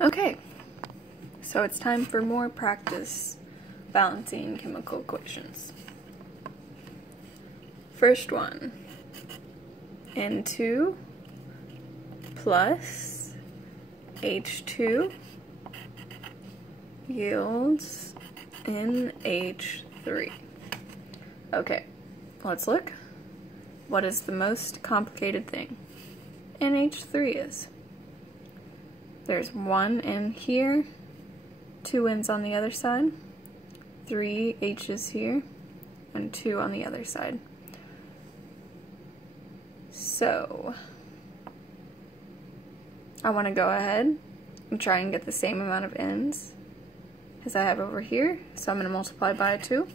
Okay, so it's time for more practice balancing chemical equations. First one, N2 plus H2 yields NH3. Okay, let's look. What is the most complicated thing? NH3 is. There's one N here, two N's on the other side, three H's here, and two on the other side. So, I want to go ahead and try and get the same amount of N's as I have over here. So I'm going to multiply by 2.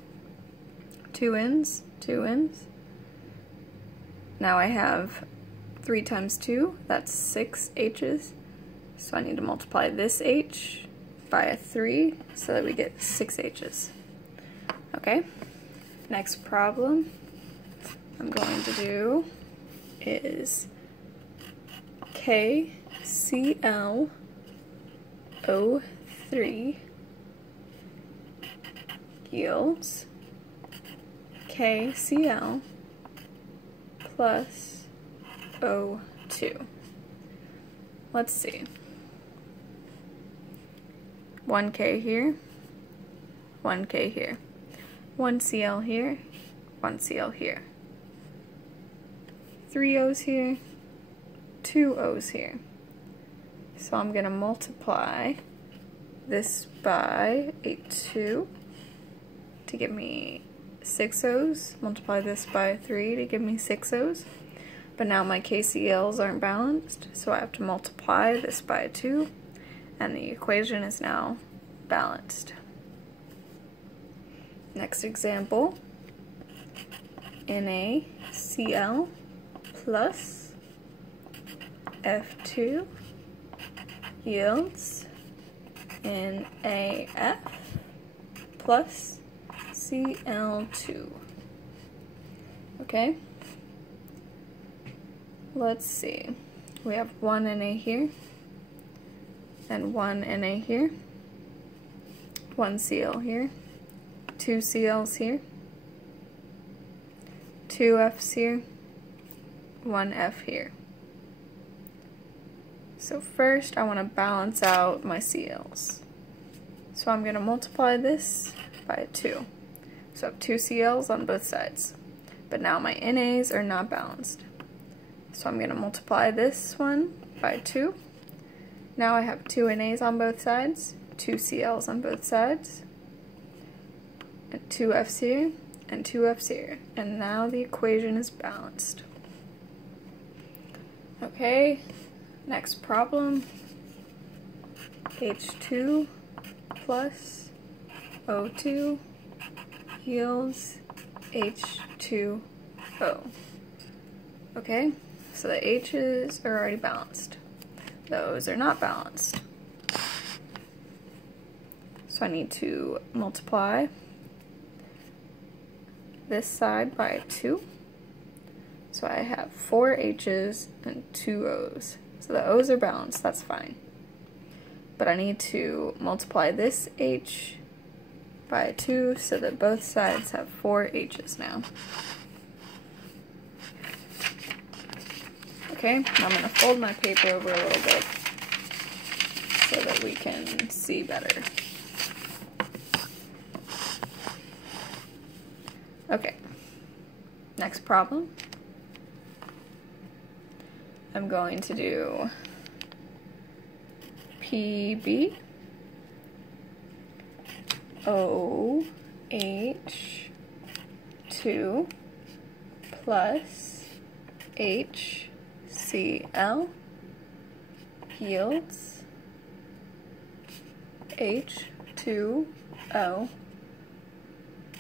2 N's, 2 N's. Now I have 3 times 2, that's 6 H's. So I need to multiply this H by a 3 so that we get 6 H's. Okay, next problem I'm going to do is KClO3 yields KCl plus O2. Let's see. 1K here, 1K here, 1 Cl here, 1 Cl here, 3 O's here, 2 O's here. So I'm going to multiply this by a 2 to give me 6 O's, multiply this by 3 to give me 6 O's. But now my KCl's aren't balanced, so I have to multiply this by 2, and the equation is now balanced. Next example, NaCl plus F2 yields NaF plus Cl2. Okay? Let's see. We have 1 Na here and 1 Na here, 1 Cl here, 2 Cl's here, 2 F's here, 1 F here. So first I want to balance out my Cl's. So I'm going to multiply this by 2. So I have 2 Cl's on both sides. But now my Na's are not balanced. So I'm going to multiply this one by 2. Now I have 2 Na's on both sides, 2 Cl's on both sides, and 2 F's here, and 2 F's here. And now the equation is balanced. Okay, next problem. H2 plus O2 yields H2O. Okay, so the H's are already balanced. Those are not balanced. So I need to multiply this side by 2. So I have 4 H's and 2 O's. So the O's are balanced, that's fine. But I need to multiply this H by 2 so that both sides have 4 H's now. Okay, I'm going to fold my paper over a little bit so that we can see better. Okay, next problem. I'm going to do PbOH2 plus HCl yields H2O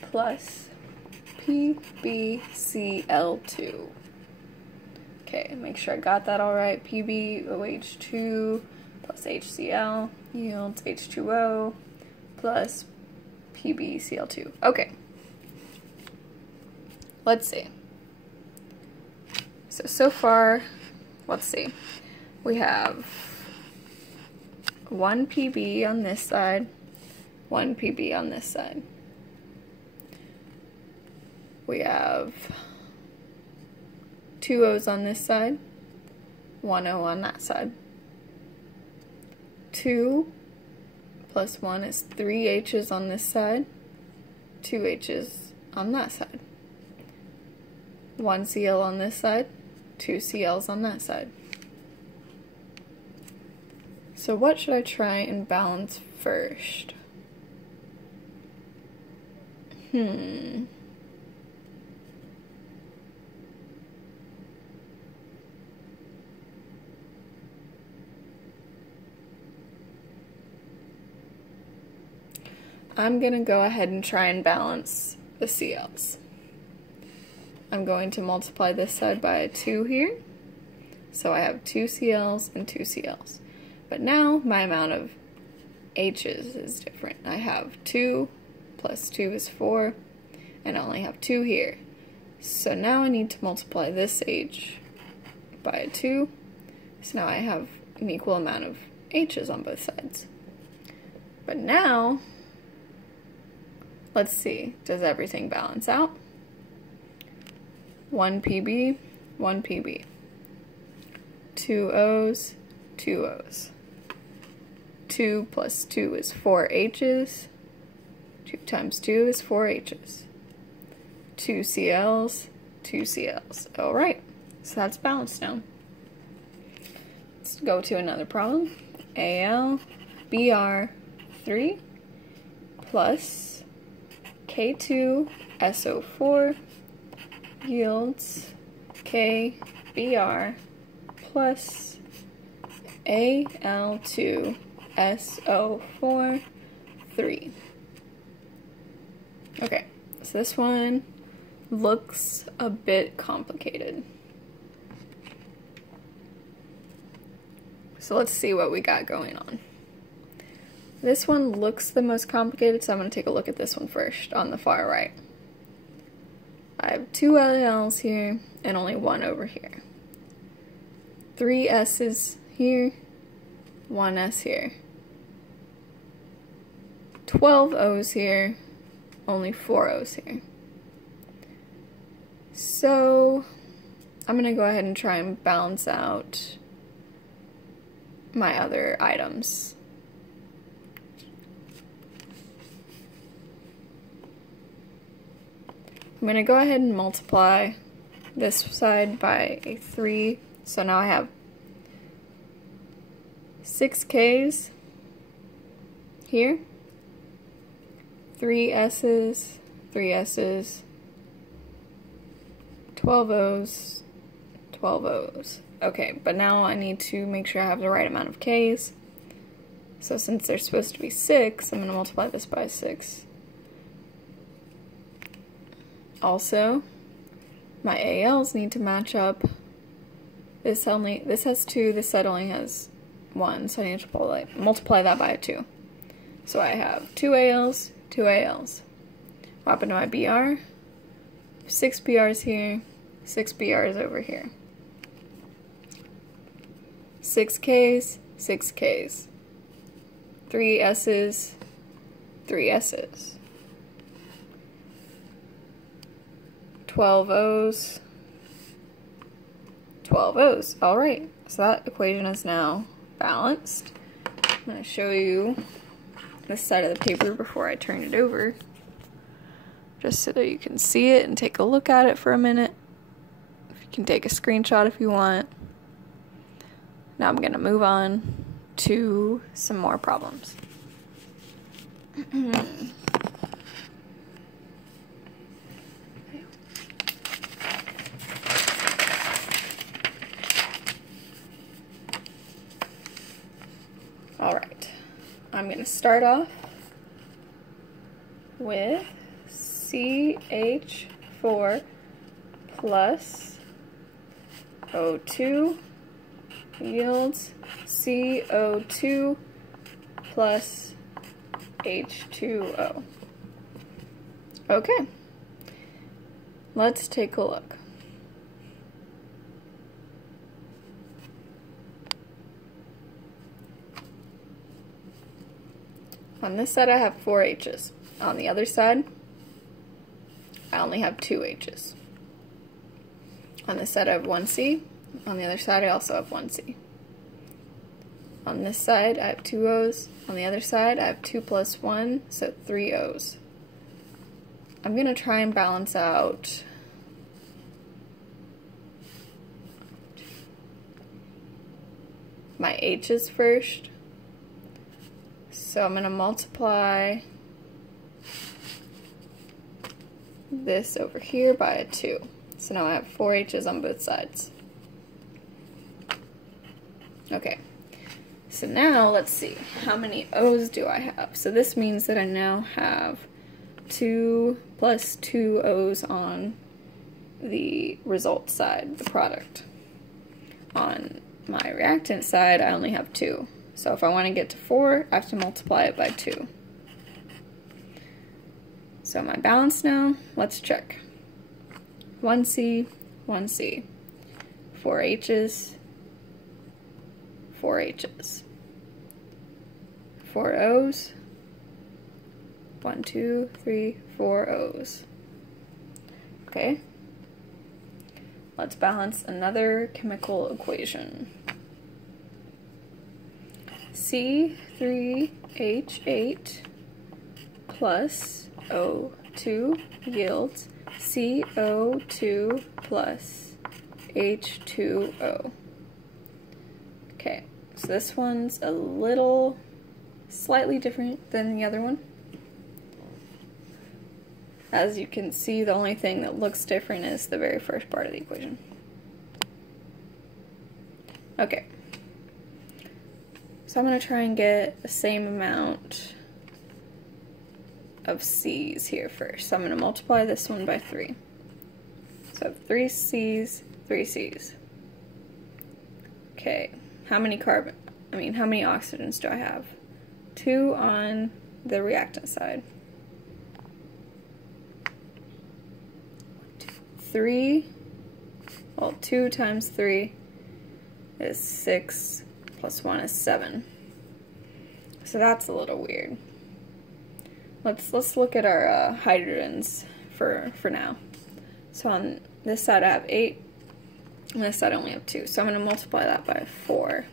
plus PbCl2. Okay, make sure I got that all right. PbOH2 plus HCl yields H2O plus PbCl2. Okay. Let's see. So far, let's see. We have 1 PB on this side, 1 PB on this side. We have 2 O's on this side, 1 O on that side. 2 plus 1 is 3 H's on this side, 2 H's on that side. 1 CL on this side, 2 CL's on that side. So what should I try and balance first? I'm going to go ahead and try and balance the CLs. I'm going to multiply this side by a 2 here. So I have 2 CLs and 2 CLs. But now my amount of H's is different. I have 2 plus 2 is 4, and I only have 2 here. So now I need to multiply this H by a 2. So now I have an equal amount of H's on both sides. But now, let's see, does everything balance out? 1 PB, 1 PB. 2 O's, 2 O's. 2 plus 2 is 4 H's. 2 times 2 is 4 H's. 2 CL's, 2 CL's. Alright, so that's balanced now. Let's go to another problem. AL, BR, 3 plus K2, SO4 yields KBR plus AL2, SO4, 3. Okay, so this one looks a bit complicated. So let's see what we got going on. This one looks the most complicated, so I'm going to take a look at this one first on the far right. I have 2 LLs here and only 1 over here. 3 S's here, 1 S here. 12 O's here, only 4 O's here. So I'm going to go ahead and try and balance out my other items. I'm going to go ahead and multiply this side by a 3, so now I have 6 K's here, 3 S's, 3 S's, 12 O's, 12 O's. Okay, but now I need to make sure I have the right amount of K's. So since there's supposed to be 6, I'm going to multiply this by 6. Also, my ALs need to match up. This has 2, this side only has 1, so I need to multiply that by a 2. So I have 2 ALs, 2 ALs. What happened to my BR? 6 BRs here, 6 BRs over here. 6 K's, 6 K's. 3 S's, 3 S's. 12 O's, 12 O's. Alright, so that equation is now balanced. I'm going to show you this side of the paper before I turn it over, just so that you can see it and take a look at it for a minute. You can take a screenshot if you want. Now I'm going to move on to some more problems. Alright, I'm going to start off with CH4 plus O2 yields CO2 plus H2O. Okay, let's take a look. On this side I have 4 H's. On the other side, I only have 2 H's. On this side I have 1 C. On the other side I also have 1 C. On this side I have 2 O's. On the other side I have 2 plus 1, so 3 O's. I'm going to try and balance out my H's first. So I'm going to multiply this over here by a 2. So now I have 4 H's on both sides. Okay, so now let's see, how many O's do I have? So this means that I now have 2 plus 2 O's on the result side, the product. On my reactant side, I only have 2. So if I want to get to 4, I have to multiply it by 2. So am I balanced now? Let's check. 1C, 1C. 4 H's, 4 H's. 4 O's. 1, 2, 3, 4 O's. Okay. Let's balance another chemical equation. C3H8 plus O2 yields CO2 plus H2O. Okay, so this one's a little slightly different than the other one. As you can see, the only thing that looks different is the very first part of the equation. Okay. So I'm going to try and get the same amount of C's here first. So I'm going to multiply this one by 3. So I have 3 C's, 3 C's. Okay, how many oxygens do I have? 2 on the reactant side. 3, well, 2 times 3 is 6, plus 1 is 7. So that's a little weird. Let's look at our hydrogens for now. So on this side I have 8, on this side I only have 2. So I'm going to multiply that by 4.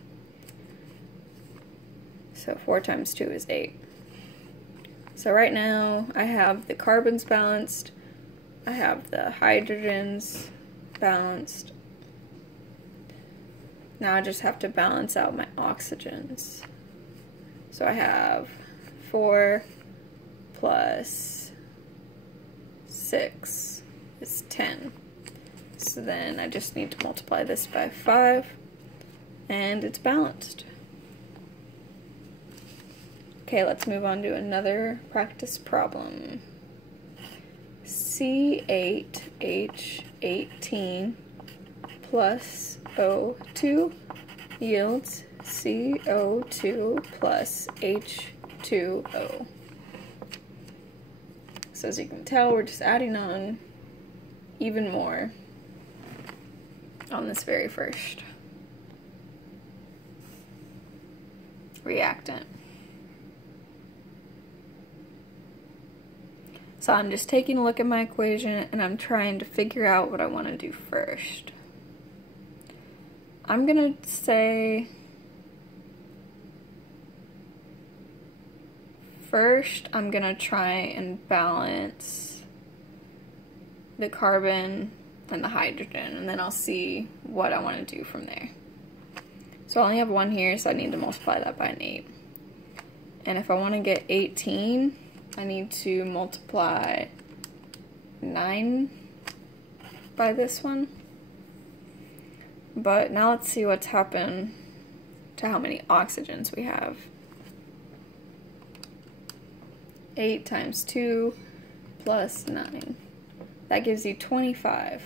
So 4 times 2 is 8. So right now I have the carbons balanced, I have the hydrogens balanced. Now I just have to balance out my oxygens. So I have 4 plus 6 is 10. So then I just need to multiply this by 5, and it's balanced. Okay, let's move on to another practice problem. C8H18 plus O2 yields CO2 plus H2O. So as you can tell, we're just adding on even more on this very first reactant. So I'm just taking a look at my equation and I'm trying to figure out what I want to do first. I'm going to say first I'm going to try and balance the carbon and the hydrogen, and then I'll see what I want to do from there. So I only have 1 here, so I need to multiply that by an 8. And if I want to get 18, I need to multiply 9 by this one. But now let's see what's happened to how many oxygens we have. 8 times 2 plus 9. That gives you 25.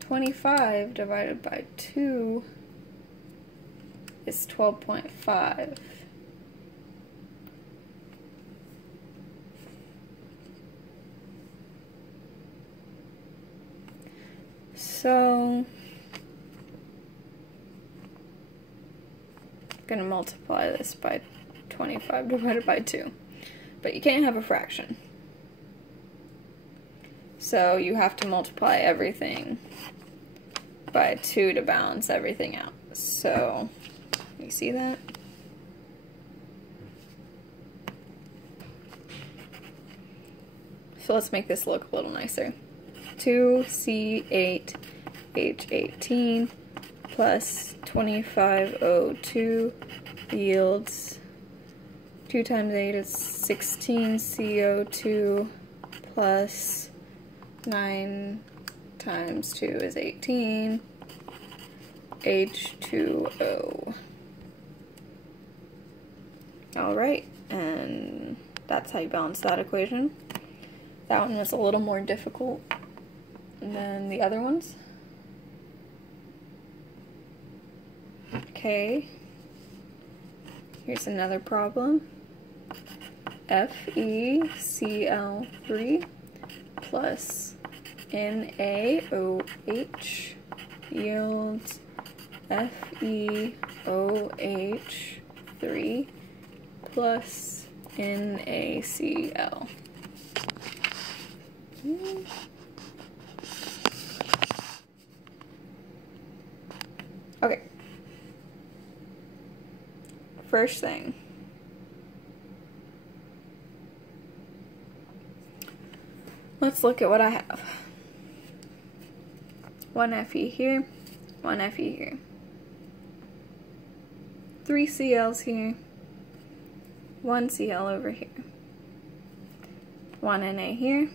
25 divided by 2 is 12.5. So I'm going to multiply this by 25 divided by 2. But you can't have a fraction. So you have to multiply everything by 2 to balance everything out. So, you see that? So let's make this look a little nicer. 2C8H18 plus 25O2 yields 2 times 8 is 16CO2 plus 9 times 2 is 18 H2O. Alright, and that's how you balance that equation. That one was a little more difficult than the other ones. Okay, here's another problem. FeCl3 plus NaOH yields FeOH3 plus NaCl. Okay. First thing. Let's look at what I have. 1 Fe here, 1 Fe here. 3 Cl's here, 1 Cl over here. 1 Na here,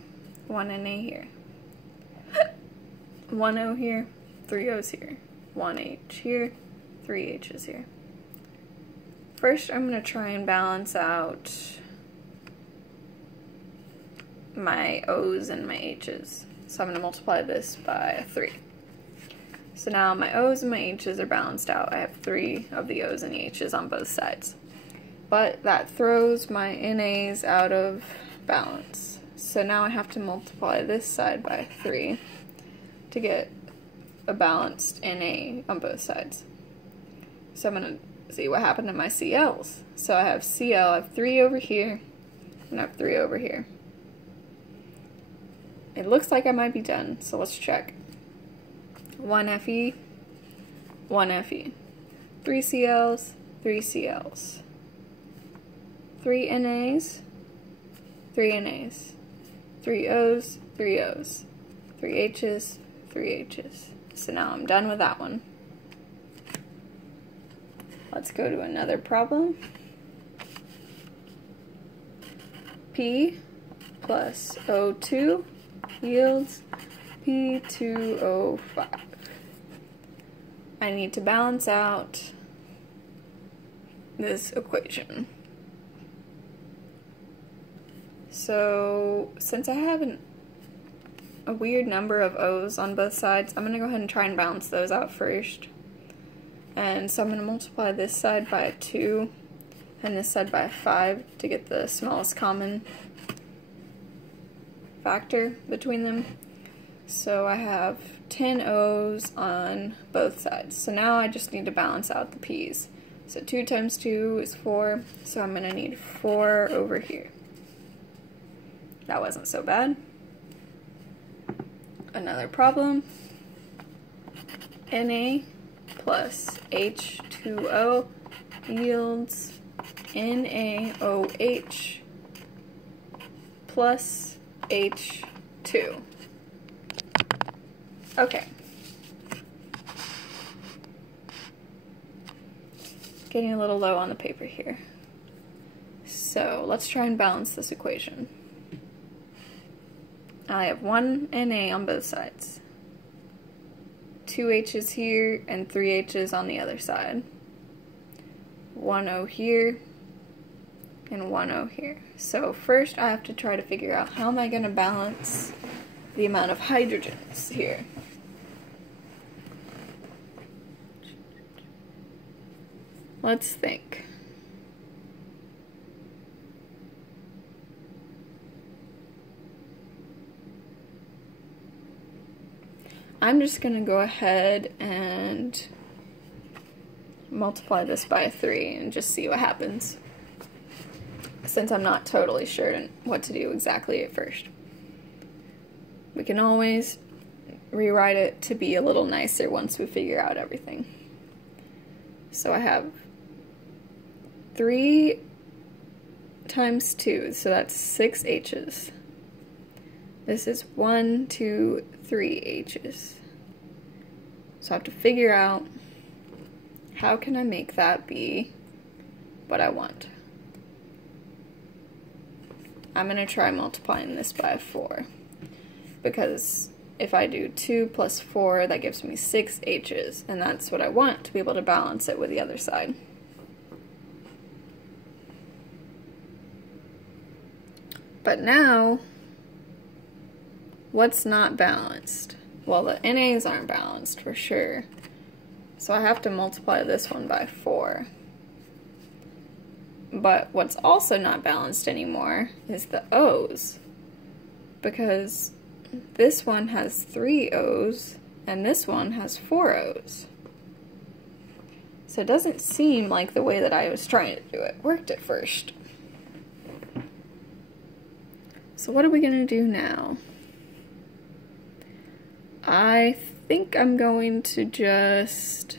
1 Na here. 1 O here, 3 O's here. 1 H here, 3 H's here. First, I'm going to try and balance out my O's and my H's. So I'm going to multiply this by 3. So now my O's and my H's are balanced out. I have 3 of the O's and the H's on both sides. But that throws my NA's out of balance. So now I have to multiply this side by 3 to get a balanced Na on both sides. So I'm going to see what happened to my CL's. So I have Cl, I have 3 over here, and I have 3 over here. It looks like I might be done, so let's check. 1 Fe, 1 Fe. 3 Cl's, 3 Cl's. 3 NA's, 3 NA's. 3 O's, 3 O's. 3 H's, 3 H's. So now I'm done with that one. Let's go to another problem. P plus O2 yields P2O5. I need to balance out this equation. So, since I have a weird number of O's on both sides, I'm going to go ahead and try and balance those out first. And so I'm going to multiply this side by 2 and this side by 5 to get the smallest common factor between them. So I have 10 O's on both sides. So now I just need to balance out the P's. So 2 times 2 is 4, so I'm going to need 4 over here. That wasn't so bad. Another problem. Na plus H2O yields NaOH plus H2. Okay. Getting a little low on the paper here. So let's try and balance this equation. I have 1 Na on both sides. 2 H's here and 3 H's on the other side. 1 O here and 1 O here. So first I have to try to figure out how am I going to balance the amount of hydrogens here. Let's think. I'm just going to go ahead and multiply this by 3 and just see what happens. since I'm not totally sure what to do exactly at first. We can always rewrite it to be a little nicer once we figure out everything. So I have 3 times 2, so that's 6 h's. This is 1, 2, 3 h's. So I have to figure out how can I make that be what I want. I'm going to try multiplying this by 4, because if I do 2 plus 4, that gives me 6 h's, and that's what I want, to be able to balance it with the other side. But now, what's not balanced? Well, the NAs aren't balanced for sure, so I have to multiply this one by 4. But what's also not balanced anymore is the O's, because this one has 3 O's and this one has 4 O's. So it doesn't seem like the way that I was trying to do it worked at first. So what are we going to do now? I think I'm going to just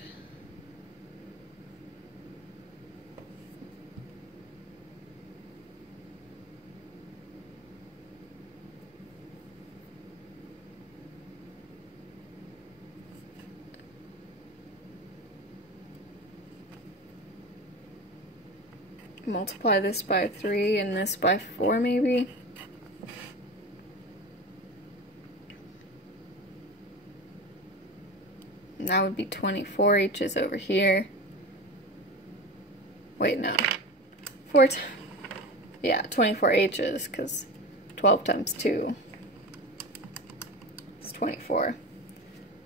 multiply this by 3 and this by 4 maybe. And that would be 24 h's over here. Wait, no. 24 h's, because 12 times 2 is 24.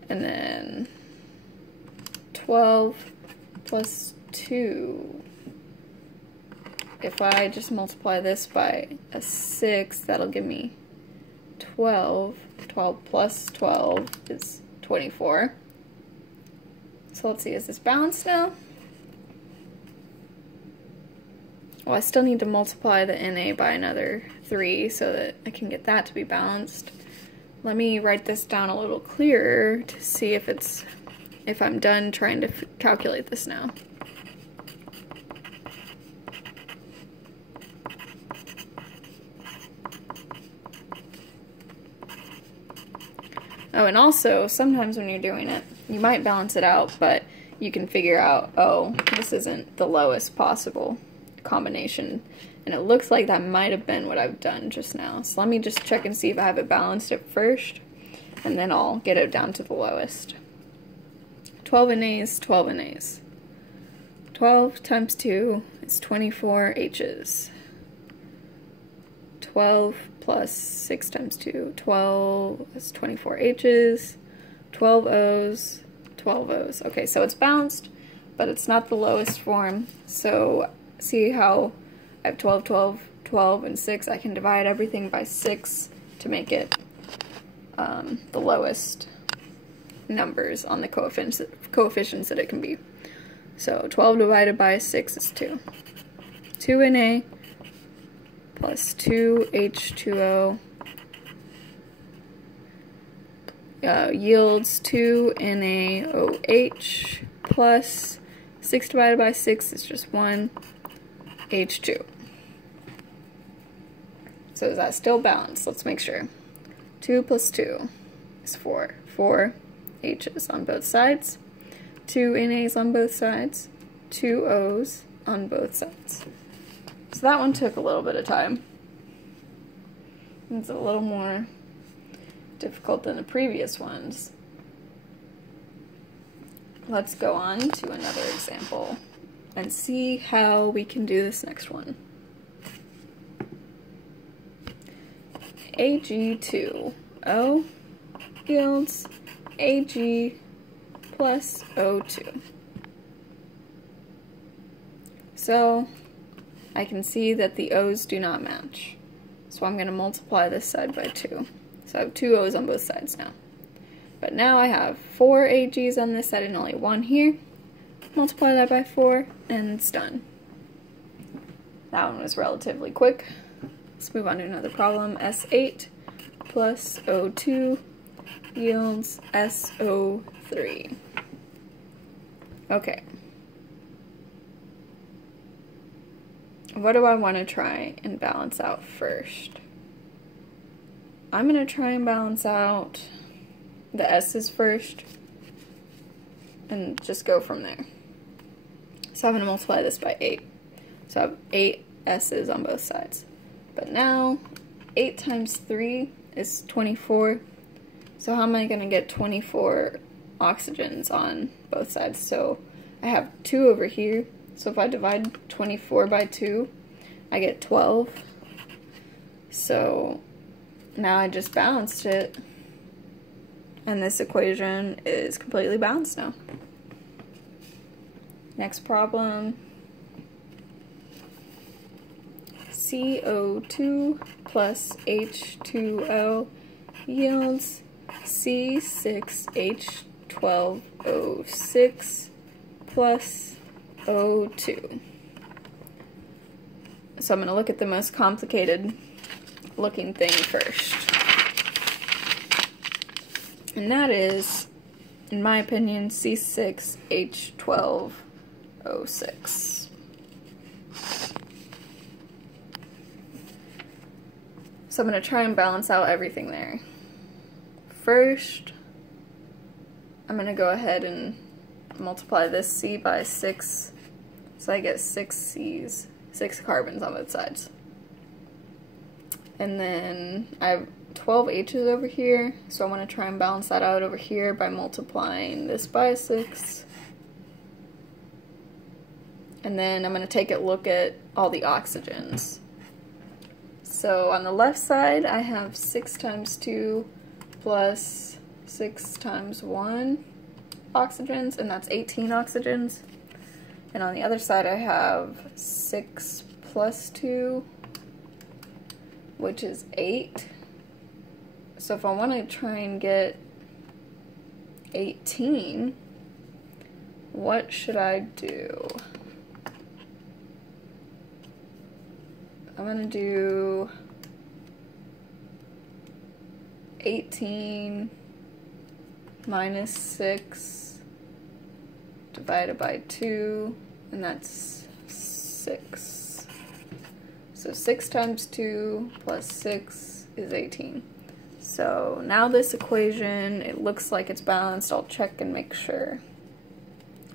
And then 12 plus 2. If I just multiply this by a 6, that'll give me 12. 12 plus 12 is 24. So let's see, is this balanced now? Well, I still need to multiply the NA by another 3 so that I can get that to be balanced. Let me write this down a little clearer to see if I'm done trying to calculate this now. Oh, and also, sometimes when you're doing it, you might balance it out, but you can figure out, oh, this isn't the lowest possible combination. And it looks like that might have been what I've done just now. So let me just check and see if I have it balanced at first, and then I'll get it down to the lowest. 12 NAs, 12 NAs. 12 times 2 is 24 H's. 12 plus 6 times 2, 12 is 24 H's, 12 O's, 12 O's. Okay, so it's balanced, but it's not the lowest form. So see how I have 12, 12, 12, and 6. I can divide everything by 6 to make it the lowest numbers on the coefficients that it can be. So 12 divided by 6 is 2. 2 Na plus 2H2O yields 2 NaOH plus 6 divided by 6 is just 1 H2. So is that still balanced? Let's make sure. 2 plus 2 is 4. 4 H's on both sides, 2 NAs on both sides, 2 O's on both sides. So that one took a little bit of time. It's a little more difficult than the previous ones. Let's go on to another example and see how we can do this next one. Ag2O yields Ag plus O2. So I can see that the O's do not match. So I'm going to multiply this side by 2. So I have 2 O's on both sides now. But now I have 4 Ag's on this side and only 1 here. Multiply that by 4 and it's done. That one was relatively quick. Let's move on to another problem. S8 plus O2 yields SO3. Okay. What do I want to try and balance out first? I'm going to try and balance out the S's first and just go from there. So I'm going to multiply this by 8. So I have 8 S's on both sides. But now 8 times 3 is 24. So how am I going to get 24 oxygens on both sides? So I have 2 over here. So if I divide 24 by 2, I get 12. So now I just balanced it, and this equation is completely balanced now. Next problem. CO2 plus H2O yields C6H12O6 plus O2. So I'm going to look at the most complicated looking thing first. And that is, in my opinion, C6H12O6. So I'm going to try and balance out everything there. First, I'm going to go ahead and multiply this C by 6, so I get 6 C's, 6 carbons on both sides. And then I have 12 H's over here, so I want to try and balance that out over here by multiplying this by 6. And then I'm going to take a look at all the oxygens. So on the left side, I have 6 times 2 plus 6 times 1 oxygens, and that's 18 oxygens. And on the other side, I have 6 plus 2, which is 8. So if I want to try and get 18, what should I do? I'm going to do 18 minus 6 divided by 2, and that's 6. So 6 times 2 plus 6 is 18. So now this equation, it looks like it's balanced. I'll check and make sure.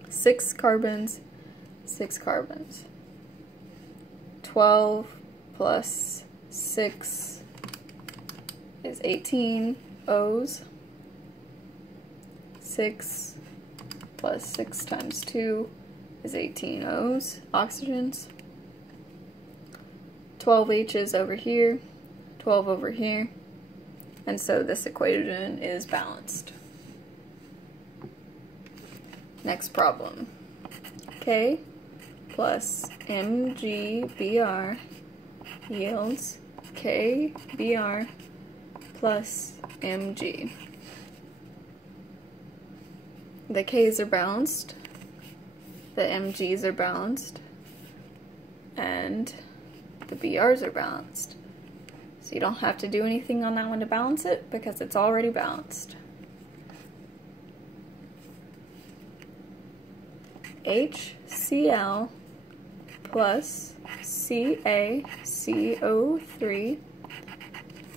6 carbons, 6 carbons. 12 plus 6 is 18 O's. 6 plus 6 times 2 is 18 O's, oxygens. 12 H's over here, 12 over here, and so this equation is balanced. Next problem. K plus MgBr yields KBr plus Mg. The K's are balanced, the Mg's are balanced, and the BR's are balanced. So you don't have to do anything on that one to balance it because it's already balanced. HCl plus CaCO3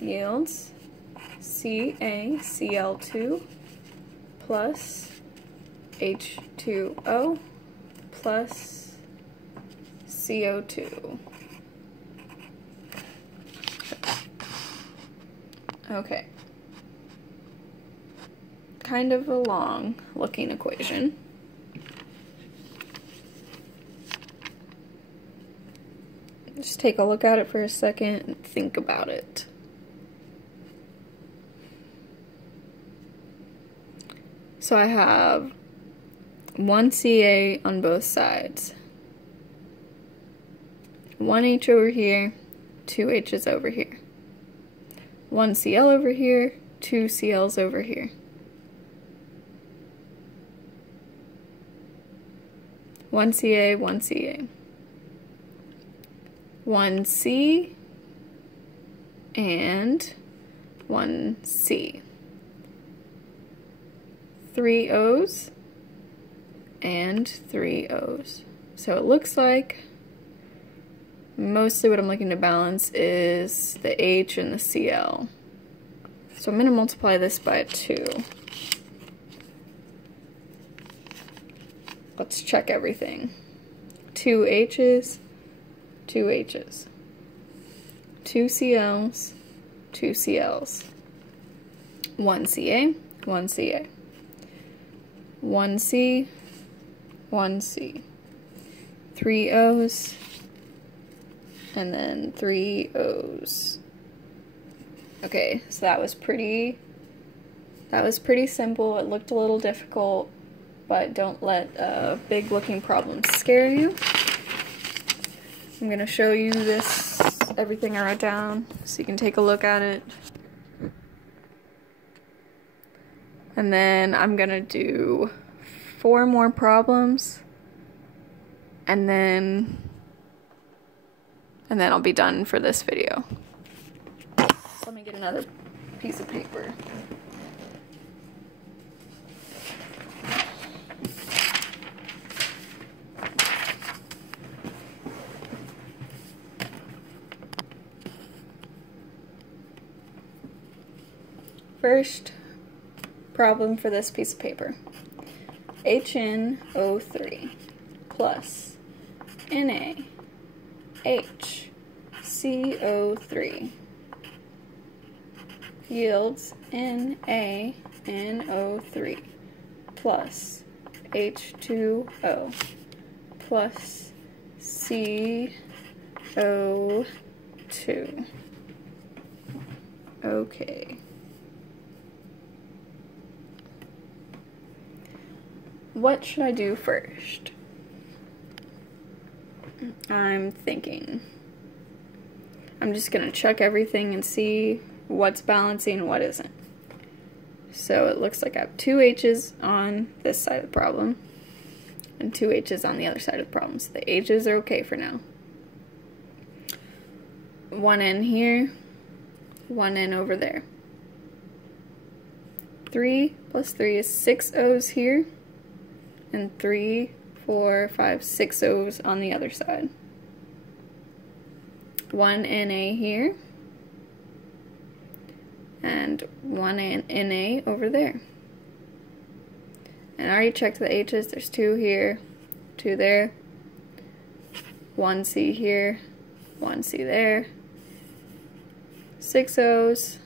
yields CaCl2 plus H2O plus CO2. Okay. Kind of a long looking equation. Just take a look at it for a second and think about it. So I have 1 Ca on both sides. 1 H over here, 2 H's over here. 1 Cl over here, 2 Cl's over here. 1 Ca, 1 Ca. one C, and one C. 3 O's and 3 O's. So it looks like mostly what I'm looking to balance is the H and the Cl. So I'm going to multiply this by 2. Let's check everything. 2 H's, 2 H's. 2 Cl's, 2 Cl's. 1 Ca, 1 Ca. 1 C, 1 C. 3 O's, and then 3 O's. Okay, so that was pretty simple. It looked a little difficult, but don't let big looking problems scare you. I'm gonna show you everything I wrote down so you can take a look at it. And then I'm gonna do 4 more problems, and then I'll be done for this video. Let me get another piece of paper. First problem for this piece of paper. HNO3 plus NaHCO3 yields NaNO3 plus H2O plus CO2. Okay. What should I do first? I'm thinking. I'm just gonna check everything and see what's balancing and what isn't. So it looks like I have 2 H's on this side of the problem and 2 H's on the other side of the problem. So the H's are okay for now. 1 N here, 1 N over there. 3 plus 3 is 6 O's here, and 3, 4, 5, 6 O's on the other side. 1 Na here, and 1 Na over there. And I already checked the H's. There's 2 here, 2 there, 1 C here, 1 C there, 6 O's,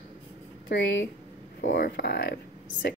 3, 4, 5,